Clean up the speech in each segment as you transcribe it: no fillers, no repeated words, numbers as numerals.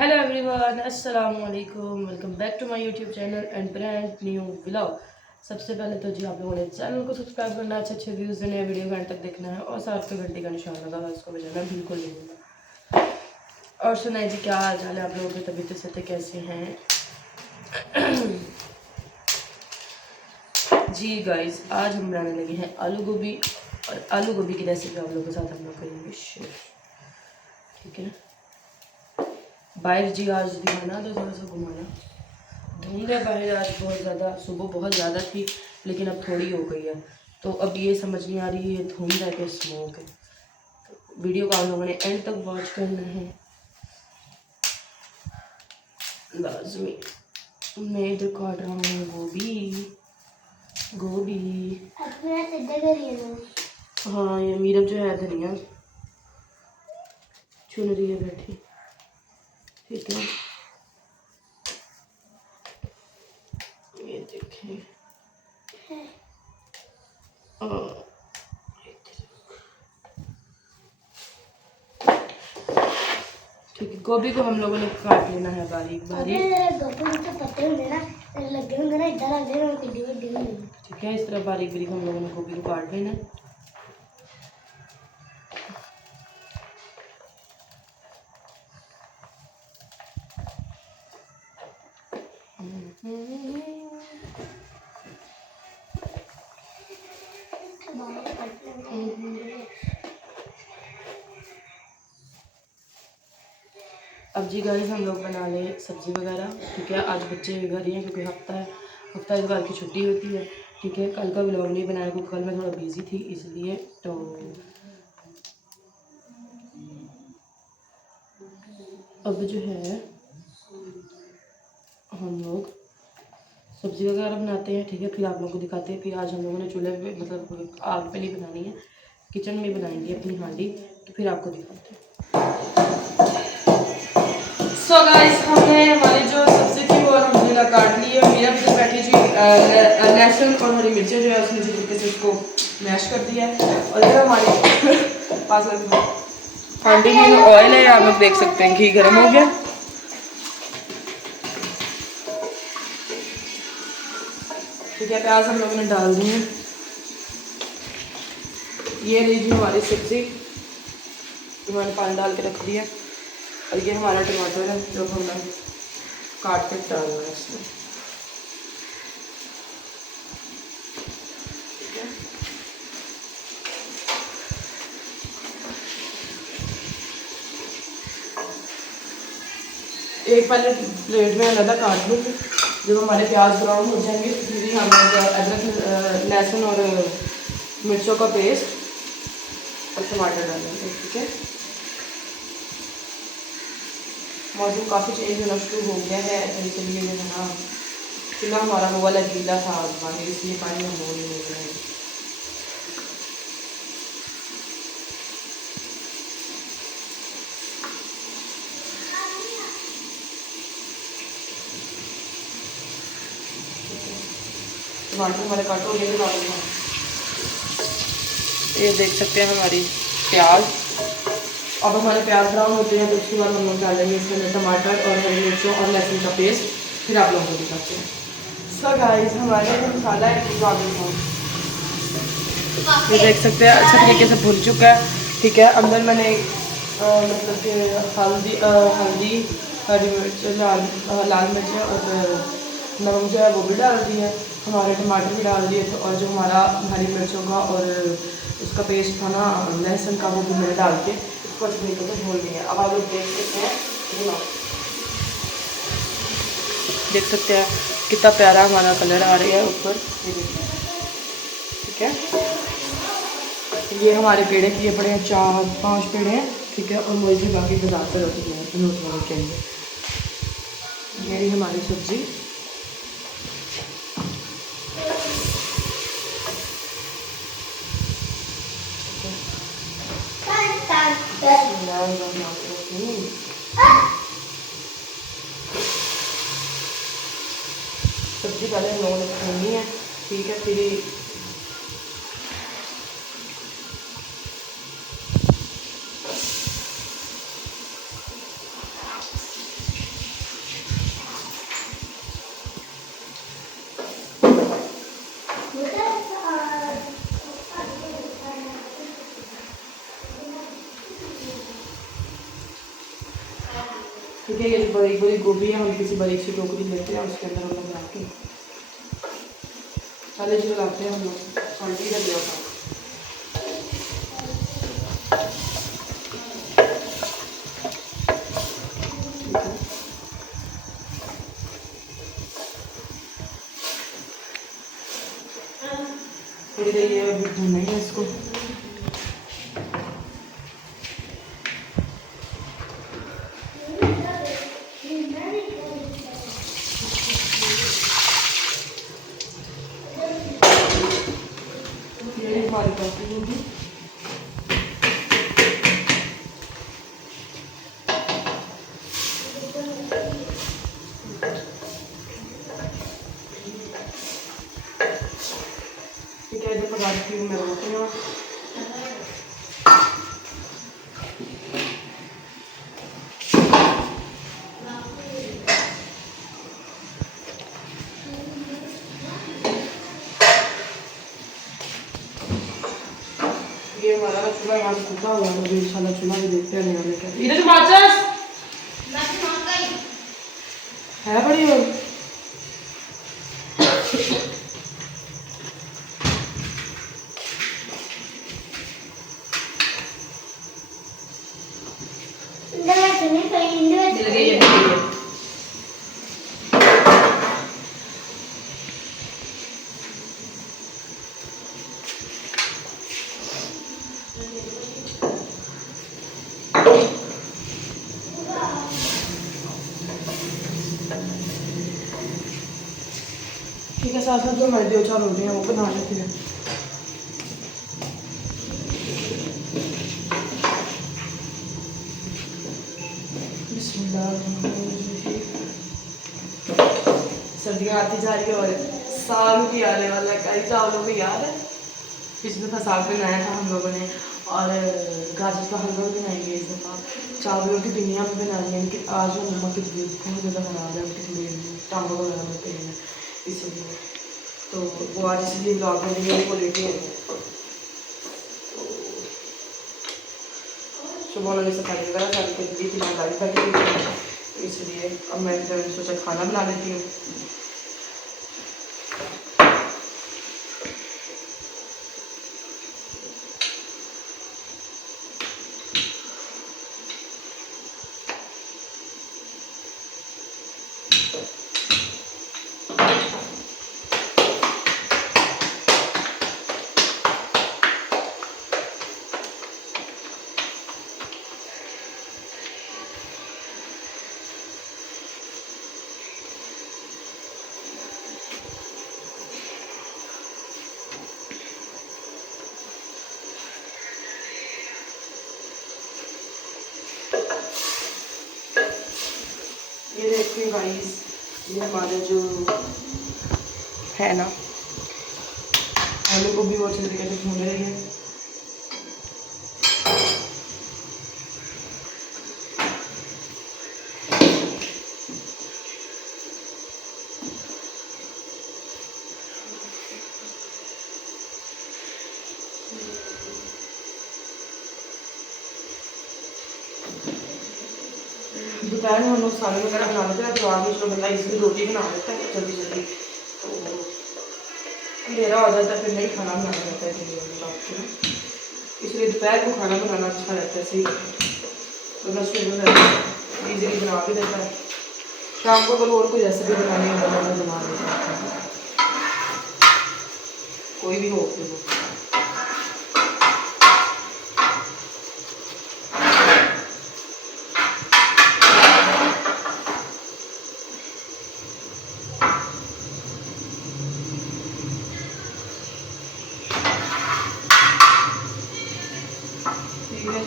Hello everyone, अस्सलाम वालेकुम। Welcome back to my YouTube channel and brand new vlog. सबसे पहले तो जी आप लोगों ने चैनल को सब्सक्राइब करना है, अच्छे व्यूज़ देने हैं, वीडियो को एंड तक देखना है और साथ पे घंटे का निशान लगा हुआ उसको बजाना बिल्कुल नहीं भूलना। और सुनाए जी, क्या हाल चाल है आप लोगों की? तबीयत से कैसे हैं? जी गाइस, आज हम बनाने लगे हैं आलू गोभी। और आलू गोभी की रेसिपी आप लोगों के साथ हम लोग करेंगे शेयर। ठीक है, बाहर जी आज दिखाना तो थोड़ा सा घुमाना। धुंध है बाहर आज बहुत ज़्यादा, सुबह बहुत ज़्यादा थी लेकिन अब थोड़ी हो गई है। तो अब ये समझ नहीं आ रही है धुंध है कि स्मोक है। तो वीडियो को आप लोगों ने एंड तक वॉच करना है लाजमी। मैं इधर काट रहा हूँ गोभी। गोभी हाँ, ये मीरब जो है धनिया चुन रही है बैठी। ठीक है, ये देखें। ठीक है, गोभी को हम लोगों ने काट लेना है बारीक बारीक। ठीक है, इस तरह बारीक बारीक हम लोगों ने गोभी को काट लेना है। अब जी गाइस हम लोग बना ले सब्ज़ी वगैरह। ठीक है, आज बच्चे घर ही हैं क्योंकि हफ्ता इतवार की छुट्टी होती है। ठीक है, कल का व्लॉग नहीं बनाया क्योंकि कल मैं थोड़ा बिजी थी इसलिए। तो अब जो है हम लोग सब्ज़ी वगैरह बनाते हैं। ठीक है, फिर आप लोगों को दिखाते हैं। फिर आज हम लोगों ने चूल्हे पे मतलब आग पे नहीं बनानी है, किचन में बनाएंगे अपनी हांडी। तो फिर आपको दिखाते हैं। सो गाइस, हमने हमारी जो सब्ज़ी थी वो अलहमदिल्ला काट ली है। मेरा भी बैठी जी लहसुन और हरी मिर्चें जो है उसने जी तरीके से उसको मैश कर दिया है। और इधर हमारे पास हांडी में ऑयल है, आप लोग देख सकते हैं घी गर्म हो गया। ठीक है, प्याज हम लोगों ने डाल दी है। ये लीजिए हमारी सब्ज़ी जो मैंने पानी डाल के रख दिया। और ये हमारा टमाटर है जो हमने काट के डालना है इसमें। ठीक है, एक पहले प्लेट में अलग काट लूँगी। जब हमारे प्याज ब्राउन हो जाएंगे तो फिर हम अदरक लहसुन और मिर्चों का पेस्ट और टमाटर डालेंगे। ठीक है, मौसम काफ़ी चेंज होना शुरू हो गया है इसलिए जो है ना चूल्हा हमारा वो वाला गीला था बाहर, इसलिए पानी हम वो नहीं बनाएंगे। टमाटर हमारे कट हो गए टमाटर। ये देख सकते हैं हमारी प्याज। अब हमारे प्याज ब्राउन होते हैं तो उसके बाद हम लोग डालेंगे इसके अंदर टमाटर और हरी मिर्चों और लहसुन का पेस्ट। फिर आप लोगों को दिखाते हैं। सो गाइस, हमारे जो मसाला है ये देख सकते हैं अच्छे तरीके से भुन चुका है। ठीक है, अंदर मैंने मतलब कि हल्दी हरी मिर्च लाल मिर्च और नमक जो है वो भी डाल दी है। हमारे टमाटर भी डाल दिए थे और जो हमारा हरी मिर्चों का और उसका पेस्ट था ना लहसुन का, वो भी मैंने डाल के इसको अच्छे तरीके से भून लिया। अब आप लोग देख सकते हैं, देख सकते हैं कितना प्यारा हमारा कलर आ रहा है ऊपर। ठीक है, ये हमारे पेड़े किए पड़े हैं, 4-5 पेड़े हैं। ठीक है, और मुझे बाकी बाजार पर होती है रोज़ के लिए। ये रही हमारी सब्ज़ी। सब्ज़ी पहले हम लोगों ने भूननी है। ठीक है, फिर ठीक है। ये जो बारीक बारीक गोभी है हम किसी बारीक सी टोकरी लेते हैं, उसके अंदर हम लोग बना के पहले जो लाते हैं हम लोग क्वान्टिटी का दिया था। थोड़ी देर ये अभी भूनना है इसको। ये हमारी कॉफी होगी। ठीक है, जो पका रखी हूँ मैं रोटी हूँ। ये हमारा चूल्हा यहाँ से खुला हुआ है, इंशाल्लाह चूल्हा भी देखते हैं निकालने का। इधर माचिस है बड़ी हो। मिल गई है। ठीक है, साथ साथ जो हमारी 2-4 रोटी हैं वो बना लेते हैं। सर्दियाँ आती जा रही है और साग भी आने वाला है, कई चावलों को याद है पिछले दफ़ा साग बनाया था हम लोगों ने, और गाजर का हलवा भी बनाएंगे इस दफ़ा। चावलों की दुनिया में बनानी है, लेकिन आज वो नमक की तबीयत बहुत ज़्यादा ख़राब है, उनकी थोड़ी टांगों वगैरह में पेन है, इसलिए तो वो आज इसलिए ब्लॉग में भी उनको लेके आए। सुबह उन्होंने सफाई वगैरह सारी कर दी थी, मैं गाड़ी बैठी हुई थी, इसलिए अब मैं सोचा खाना बना लेती हूँ। ये देखिए गाइस, ये हमारे जो है ना आलू को भी बहुत अच्छे तरीके से भून रही है। दोपहर में हम लोग सालन वगैरह बना लेते हैं, तो आज में जो बंदा इसलिए रोटी बना लेता है जल्दी जल्दी, तो अंधेरा हो जाता है फिर नहीं खाना बनाना रहता है इसलिए दोपहर को खाना बनाना अच्छा रहता है सही, वरना सुबह ईजिली बना भी देता है। शाम को कल और कोई रेसिपी बनानी है बना देता है, कोई भी हो फिर वो।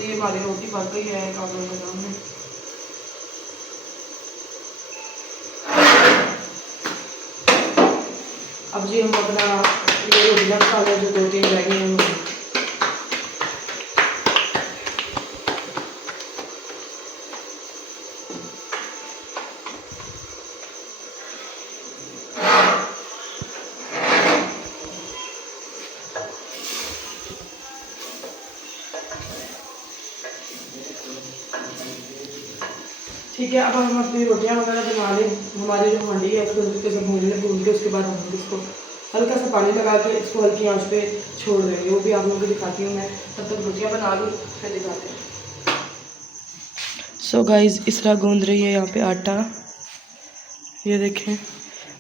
ये हमारी रोटी पक गई है काबुल के सामने। अब जी हम अपना ये रोटियाँ खा लें जो 2-3 रह गई हैं। ठीक है, अब हम अपनी रोटियां वगैरह बना लें। हमारी जो हांडी है उसको हल्के से भून के उसके बाद हम इसको हल्का सा पानी लगा के इसको हल्की आंच पे छोड़ देंगे। वो भी आप लोगों को दिखाती हूँ मैं, तब तक रोटियां बना लूँ फिर दिखाते हैं। सो गाइस इस तरह गूंद रही है यहाँ पे आटा, ये देखें।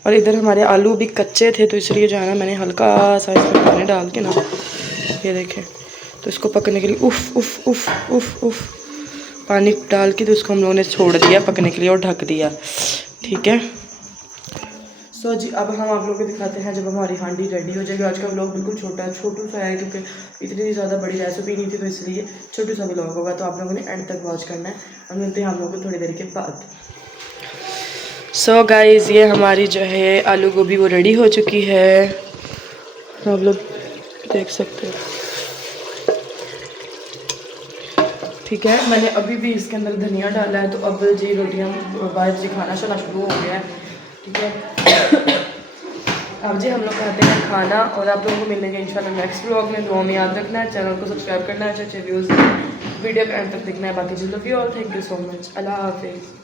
और इधर हमारे आलू भी कच्चे थे तो इसलिए जो है ना मैंने हल्का सा इसमें पानी डाल के ना, ये देखें, तो इसको पकने के लिए उफ उफ उफ उफ उफ पानी डाल के तो उसको हम लोगों ने छोड़ दिया पकने के लिए और ढक दिया। ठीक है, सो जी अब हम आप लोगों को दिखाते हैं जब हमारी हांडी रेडी हो जाएगी। आज का व्लॉग बिल्कुल छोटू सा है क्योंकि इतनी ज़्यादा बड़ी रेसिपी नहीं थी तो इसलिए छोटू सा व्लॉग होगा, तो आप लोगों ने एंड तक वॉच करना है। हम मिलते हैं आप लोगों को थोड़ी देर के बाद। सो गाइस ये हमारी जो है आलू गोभी वो रेडी हो चुकी है, आप लोग देख सकते हो। ठीक है, मैंने अभी भी इसके अंदर धनिया डाला है। तो अब जी रोटियाँ बाहर जी खाना शाना शुरू हो गया है। ठीक है, अब जी हम लोग खाते हैं खाना और आप लोगों को मिलेंगे इंशाल्लाह नेक्स्ट व्लॉग में। दुआ में याद रखना है, चैनल को सब्सक्राइब करना है, अच्छे व्यूज़ वीडियो का एंड तक देखना है। बाकी चीज़ love you all, thank you so much, अल्लाह हाफिज़।